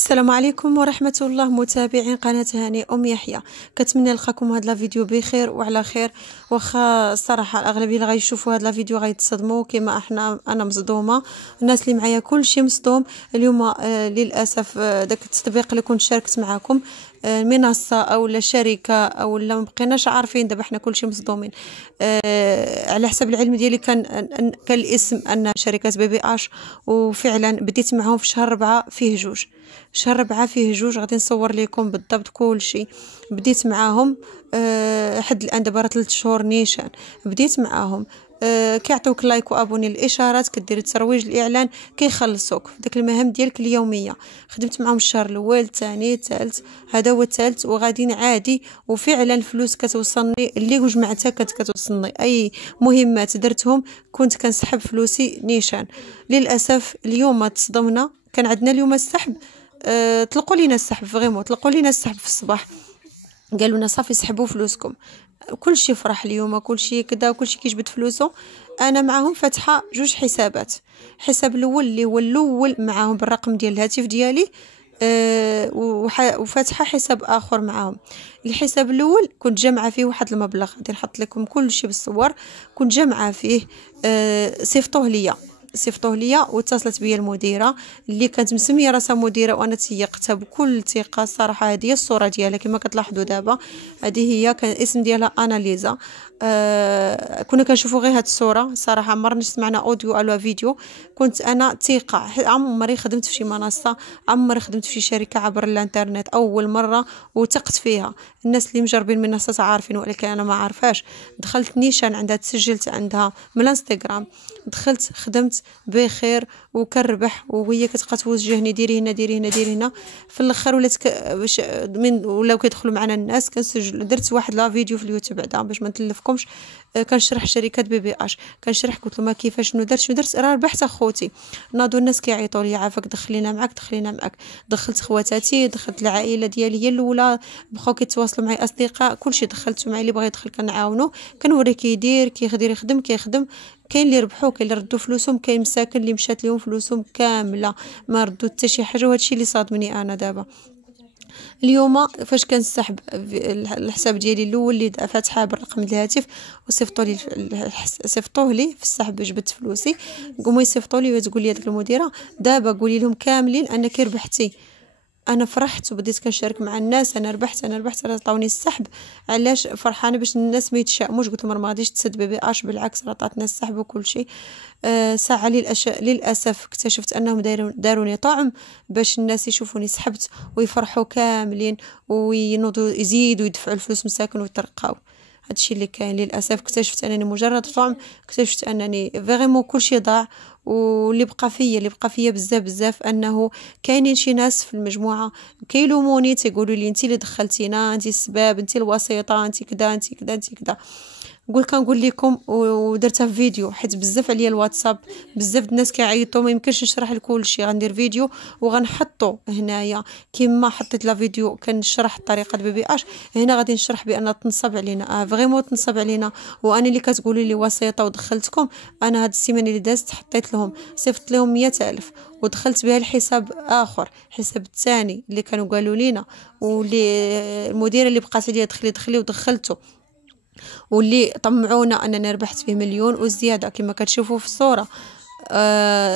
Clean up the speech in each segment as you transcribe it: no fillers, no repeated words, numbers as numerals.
السلام عليكم ورحمة الله متابعين قناة هاني يحيى. كنتمنى نلقاكم هذا الفيديو بخير وعلى خير. واخا الصراحة الاغلبية اللي غيشوفوا هذا الفيديو غيتصدموا كما انا مصدومة. الناس اللي معايا كلشي مصدوم اليوم. للاسف داك التطبيق اللي كنت شاركت معكم منصة او لا شركة او لا مبقيناش عارفين. دابا حنا كلشي مصدومين. على حسب العلم ديالي كان الاسم ان شركة BBH، وفعلا بديت معهم في شهر 4 فيه جوج. شهر 4 فيه جوج، غادي نصور لكم بالضبط كل شيء. بديت معاهم حد الان دابا 3 شهور نيشان بديت معاهم. كيعطيوك لايك وابوني الاشارات، كدير الترويج الاعلان، كيخلصوك داك المهام ديالك اليوميه. خدمت معاهم الشهر الاول الثاني الثالث، هذا هو الثالث وغاديين عادي. وفعلا الفلوس كتوصلني اللي جمعتها كتوصلني. اي مهمات درتهم كنت كنسحب فلوسي نيشان. للاسف اليوم تصدمنا، كان عندنا اليوم السحب. طلقوا لينا السحب فريمون، طلقوا لينا السحب في الصباح، قالوا لنا صافي سحبوا فلوسكم. كلشي فرح اليوم، كلشي كذا، كلشي كيجبد فلوسه. انا معاهم فاتحه جوج حسابات. الحساب الاول اللي هو الاول معاهم بالرقم ديال الهاتف ديالي، وفاتحه حساب اخر معاهم. الحساب الاول كنت جامعه فيه واحد المبلغ، غادي نحط لكم كل شيء بالصور. كنت جامعه فيه، صيفطوه ليا واتصلت بيا المديره اللي كانت مسميه راسها مديره، وانا تيقتها بكل ثقه. الصراحه هذه هي الصوره ديالها كما كتلاحظوا دابا. هذه هي كان الاسم ديالها اناليزا. كنا كنشوفوا غير هاد الصوره. صراحه عمرنا سمعنا اوديو ولا فيديو. كنت انا ثقه، عمري خدمت في شي منصه، عمري خدمت في شي شركه عبر الانترنت، اول مره وثقت فيها. الناس اللي مجربين المنصات عارفين، ولكن انا ما عارفاش. دخلت نيشان عندها، تسجلت عندها من الانستغرام، دخلت خدمت بخير وكنربح، وهي كتبقى توجهني ديري هنا ديري هنا ديري هنا. في الاخر ولات باش من ولاو كيدخلوا معنا الناس. كنسجل، درت واحد لا فيديو في اليوتيوب بعدا باش ما نتلفكمش. كنشرح شركه BBH، كنشرح قلت لهم كيفاش شنو درت راه ربحت اخوتي. ناضوا الناس كيعيطوا لي عافاك دخلينا معك. دخلت خواتاتي، دخلت العائله ديالي هي الاولى، بقاو كيتواصلوا معي اصدقاء كلشي دخلتو معي. اللي بغى يدخل كنعاونو، كنوريه كيدير يخدم. كاين اللي ربحوا، كاين اللي ردوا فلوسهم، كاين مساكن اللي مشات لهم فلوسهم كامله ما ردوا حتى شي حاجه. وهادشي اللي صادمني انا دابا اليوم. فاش كنسحب الحساب ديالي الاول اللي فاتحه بالرقم ديال الهاتف، صيفطوه لي في السحب باش جبت فلوسي. قوموا يصيفطوا لي وتقول لي هذيك المديره دابا قولي لهم كاملين انك ربحتي. انا فرحت وبديت كنشارك مع الناس. انا ربحت راه عطاوني السحب. علاش فرحانه؟ باش الناس ما يتشائموش. قلت لهم ما غاديش تسد BBH، بالعكس راه عطاتنا السحب وكل شيء. ساعه للاسف اكتشفت انهم داروني طعم باش الناس يشوفوني سحبت ويفرحوا كاملين وينوضوا يزيدوا يدفعوا الفلوس مساكن ويترقاو. هادشي اللي كاين. للاسف اكتشفت انني مجرد طعم، اكتشفت انني فريمون كلشي ضاع. واللي بقى فيا بزاف انه كاينين شي ناس في المجموعه كيلوموني، تيقولوا لي انت اللي دخلتينا، انت السبب، انت الوسيطه، انت كذا. كنقول لكم ودرتها في فيديو حيت بزاف عليا الواتساب، بزاف الناس كيعيطوا، ما يمكنش نشرح لكل شيء. غندير فيديو وغنحطه هنايا كما حطيت لا فيديو كنشرح طريقه BBH. هنا غادي نشرح بان تنصب علينا، فريمون تنصب علينا. وانا اللي كتقولوا لي وسيطه ودخلتكم. انا هاد السيمانه اللي دازت حطيت لهم، صيفط لهم 100,000 ودخلت بها الحساب اخر، الحساب الثاني اللي كانوا قالوا لينا، واللي المديره اللي بقات عليا دخلي ودخلته، واللي طمعونا اننا ربحت فيه 1,000,000 وزياده كما كتشوفوا في الصوره.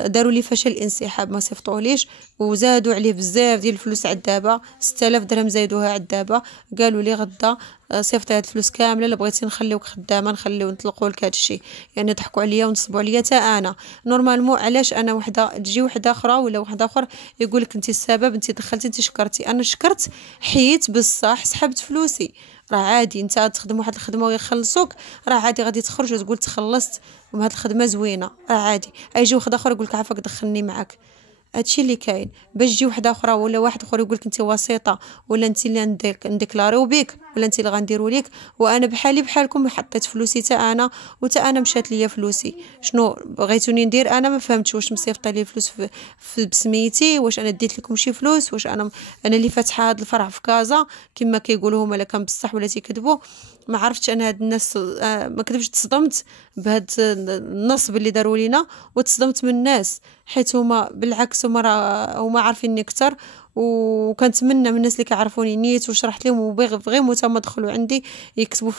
داروا لي فشل انسحاب، ما صيفطوليش وزادوا عليه بزاف ديال الفلوس. عدابه 6000 درهم زايدوها عدابه. قالوا لي غدا صيفطي هاد الفلوس كامله، الا بغيتي نخليوك خدامه نخليو نطلقوا لك هادشي. يعني ضحكوا عليا ونصبوا عليا حتى انا. نورمالمون علاش انا وحده تجي وحده اخرى ولا واحد اخر يقول لك انت السبب، انت دخلتي، انت شكرتي. انا شكرت، حيت بصح سحبت فلوسي. راه عادي انت تخدم واحد الخدمه ويخلصوك، راه عادي غادي تخرج وتقول تخلصت وهاد الخدمه زوينه، راه عادي. يجي واحد اخر يقول لك عافاك دخلني معك. هادشي اللي كاين. باش تجي واحده اخرى ولا واحد اخر يقول لك انت وسيطه، ولا انت اللي نديكلاريو بك، ولا انت اللي غنديروا لك. وانا بحالي بحالكم حطيت فلوسي حتى انا، وحتى انا مشات ليا فلوسي. شنو بغيتوني ندير؟ انا ما فهمتش واش مصيفطه لي فلوس بسميتي، واش انا ديت لكم شي فلوس، واش انا اللي فاتحه هذا الفرع في كازا كما كيقولوا هما، لا كان بصح ولا تيكذبوا. ما عرفتش انا هاد الناس. ما كذبش، تصدمت بهاد النصب اللي داروا لينا، وتصدمت من الناس حيت هما بالعكس هما عارفيني اكثر وكنتمنى من الناس اللي كيعرفوني نيت وشرحت لهم وبغيو هما دخلوا عندي يكتبوا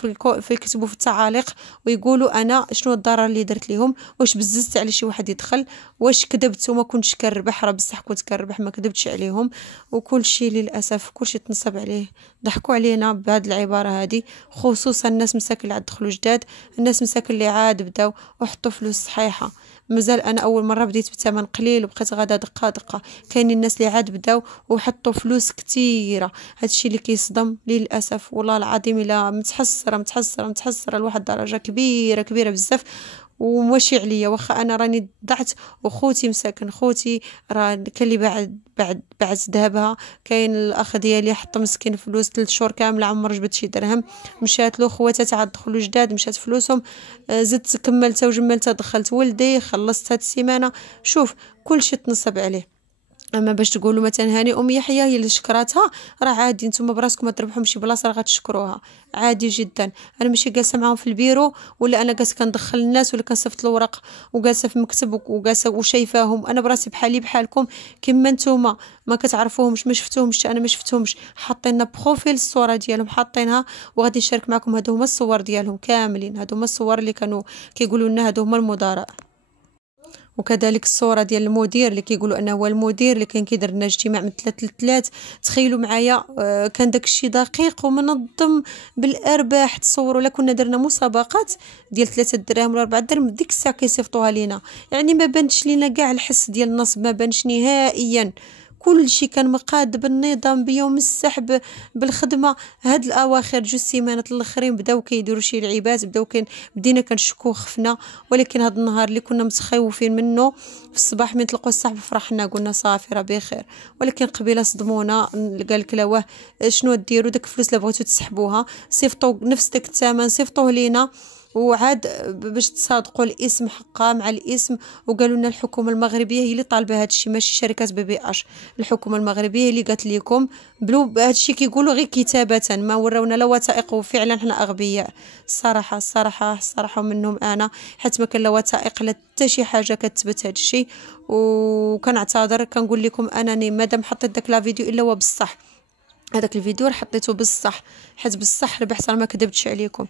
يكتبوا في التعاليق ويقولوا انا شنو الضرر اللي درت لهم، واش بززت على شي واحد يدخل، واش كذبت وما كنتش كنربح، راه بصح كنت كنربح ما كذبتش عليهم. وكل شيء للاسف كل شيء تنصب عليه، ضحكوا علينا بهذه العباره هذه، خصوصا الناس مساكن اللي عاد دخلوا جداد، الناس مساكن اللي عاد بداو وحطوا فلوس صحيحه. مازال انا اول مره بديت بثمن قليل وبقيت غادا دقه دقه، كاينين الناس اللي عاد بداو وحطوا فلوس كثيره، هادشي اللي كيصدم للاسف والله العظيم. الا متحسره لواحد الدرجه كبيره كبيره بزاف، وماشي عليا واخا انا راني ضعت وخوتي مساكن، خوتي راه كان اللي بعد ذهبها، كاين الاخ ديالي حط مسكين فلوس 3 شهور كامله عمر جبت شي درهم، مشات له خواتها تعاد دخلوا جداد مشات فلوسهم، زدت كملتها وجملتها دخلت ولدي خلصت هاد السيمانه. شوف كلشي تنصب عليه. اما باش تقولوا مثلا هاني يحيى هي اللي شكراتها، راه عادي نتوما براسكم ما تربحوا شي بلاصه راه غتشكروها عادي جدا. انا ماشي جالسه معاهم في البيرو ولا انا جالسه كندخل الناس ولا كنصيفط الورق وجالسه في مكتب وجالسه وشايفاهم، انا براسي بحالي بحالكم كما نتوما ما كتعرفوهمش ما شفتوهمش انا ما شفتهمش، حاطين بروفيل الصوره ديالهم حاطينها وغادي نشارك معكم. هادو هما الصور ديالهم كاملين، هادو هما الصور اللي كانوا كيقولوا لنا هادو هما المدراء. وكذلك الصوره ديال المدير اللي كيقولوا انه هو المدير اللي كان كيدير لنا اجتماع من 3 ل 3. تخيلوا معايا كان داك الشيء دقيق ومنظم بالارباح. تصوروا لا كنا درنا مسابقات ديال 3 دراهم ولا 4 دراهم ديك الساعه كيصيفطوها لينا، يعني ما بانش لينا كاع الحس ديال النصب، ما بانش نهائيا. كل شيء كان مقاد بالنظام بيوم السحب بالخدمه. هاد الاواخر 2 سيمانات الاخرين بداو كيديروا شي لعيبات، بدينا كنشكو خفنا. ولكن هاد النهار اللي كنا متخوفين منه في الصباح من تلقوا الصاحب فرحنا قلنا صافي راه بخير. ولكن قبيله صدمونا، قال لك لا واه شنو ديروا داك الفلوس اللي بغيتو تسحبوها صيفطوا نفس داك الثمن صيفطوه لينا، وعاد باش تصادقوا الاسم حقا مع الاسم. وقالوا لنا الحكومه المغربيه هي اللي طالبه هذا الشيء ماشي شركات BBH، الحكومه المغربيه هي اللي قالت لكم بلو هذا الشيء كيقولوا غير كتابه ما وراونا لا وثائق. وفعلا حنا اغبياء الصراحه منهم انا، حيت ما كان لا وثائق لا حتى شي حاجه كتثبت هذا الشيء. وكنعتذر كنقول لكم انني مادام حطيت داك لا فيديو الا هو بصح، هذاك الفيديو حطيته بصح حيت بصح ربحت انا ما كذبتش عليكم.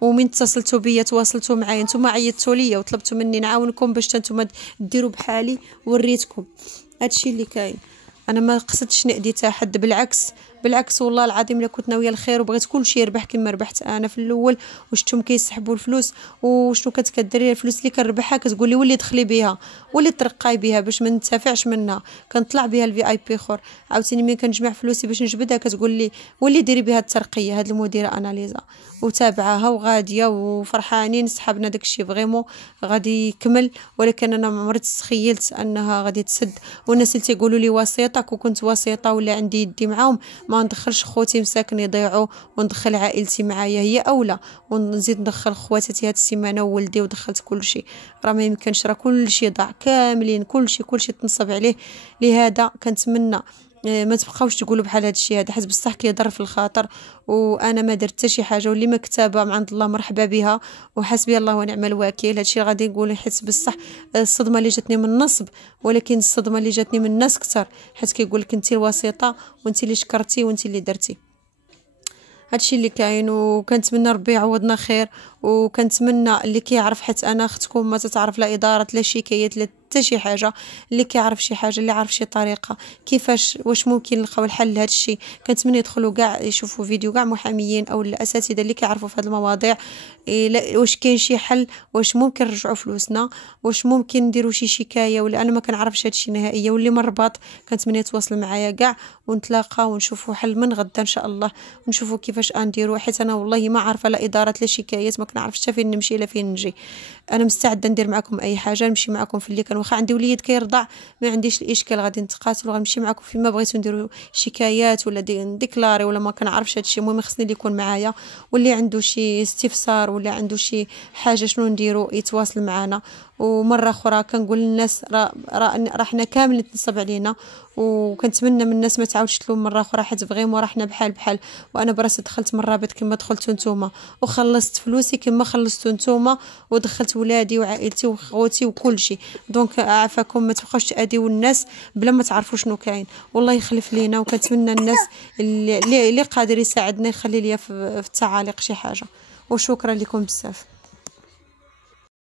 ومن اتصلتوا بيا تواصلتوا معايا نتوما عيطتوا ليا وطلبتوا مني نعاونكم باش نتوما ديروا بحالي وريتكم هادشي اللي كاين. انا ما قصدتش نأذي حتى حد، بالعكس والله العظيم الا كنت ناويه الخير وبغيت كلشي يربح كما ربحت انا في الاول. وشتهم كيسحبوا الفلوس وشنو كتكديري الفلوس اللي كنربحها كتقولي ولي دخلي بها ولي ترقاي بها باش ما ننتفعش منها، كنطلع بها VIP اخر. عاوتاني ملي كنجمع فلوسي باش نجبدها كتقول لي ولي ديري بها الترقيه. هاد المديره اناليزا وتابعاها وغاديه وفرحانين صحابنا داكشي فريمون غادي يكمل. ولكن انا ما عمري تخيلت انها غادي تسد. والناس اللي تيقولوا لي وسيطه وكنت وسيطه ولا عندي يدي معاهم، ما ندخلش خوتي مساكن يضيعوا وندخل عائلتي معايا هي اولى، ونزيد ندخل خواتاتي هاد السيمانه وولدي ودخلت كل شيء. راه ما يمكنش، راه كل شيء ضاع كاملين كل شيء تنصب عليه. لهذا كنتمنى ما تبقاوش تقولوا بحال هذا الشيء هذا، حيت بصح كيضر في الخاطر. وانا ما درت حتى شي حاجه، واللي ما كتابه من عند الله مرحبا بها وحسبي الله ونعم الوكيل. هذا الشيء غادي نقول حيت بصح الصدمه اللي جاتني من النصب، ولكن الصدمه اللي جاتني من الناس كثر، حيت كيقول لك انت الوسيطه وانت اللي شكرتي وانت اللي درتي. هادشي اللي كاين. وكنتمنى ربي يعوضنا خير، وكنتمنى اللي كيعرف، حيت انا اختكم ما تتعرف لا اداره لا شكايات لا حتى شي حاجه، اللي كيعرف شي حاجه اللي عارف شي طريقه كيفاش واش ممكن نلقاو الحل لهذا الشيء. كنتمنى يدخلوا كاع يشوفوا فيديو كاع محاميين او الاساتذه اللي كيعرفوا في هذه المواضيع، واش كاين شي حل، واش ممكن نرجعوا فلوسنا، واش ممكن نديروا شي شكايه. ولا انا ما كنعرفش هذا الشيء نهائيا. واللي من الرباط كنتمنى يتواصل معايا كاع ونتلاقى ونشوفوا حل من غدا ان شاء الله، ونشوفوا كيفاش نديروا. حيت انا والله ما عارفه لا اداره لا شكايات، ما كنعرفش حتى فين نمشي لا فين نجي. انا مستعده ندير معكم اي حاجه، نمشي معكم في اللي كان. واخا عندي وليد كيرضع ما عنديش الاشكال، غادي نتقاتل وغنمشي معكم فيما بغيتو نديروا شكايات ولا نديكلاري ولا ما كنعرفش هادشي. المهم خصني اللي يكون معايا، واللي عنده شي استفسار ولا عنده شي حاجه شنو نديروا يتواصل معنا. ومره اخرى كنقول للناس راه حنا كامل تنصب علينا، وكنتمنى من الناس ما تعاودش تلوم مره اخرى، حيت فريمون راه حنا بحال بحال، وانا براسي دخلت من الرابط كما دخلتو نتوما، وخلصت فلوسي كما خلصتو نتوما، ودخلت ولادي وعائلتي وخوتي وكل شيء. دونك عافاكم ما تبقاوش تاديو الناس بلا ما تعرفوا شنو كاين، والله يخلف لينا. وكنتمنى الناس اللي قادر يساعدنا يخلي ليا في التعاليق شي حاجه. وشكرا لكم بزاف.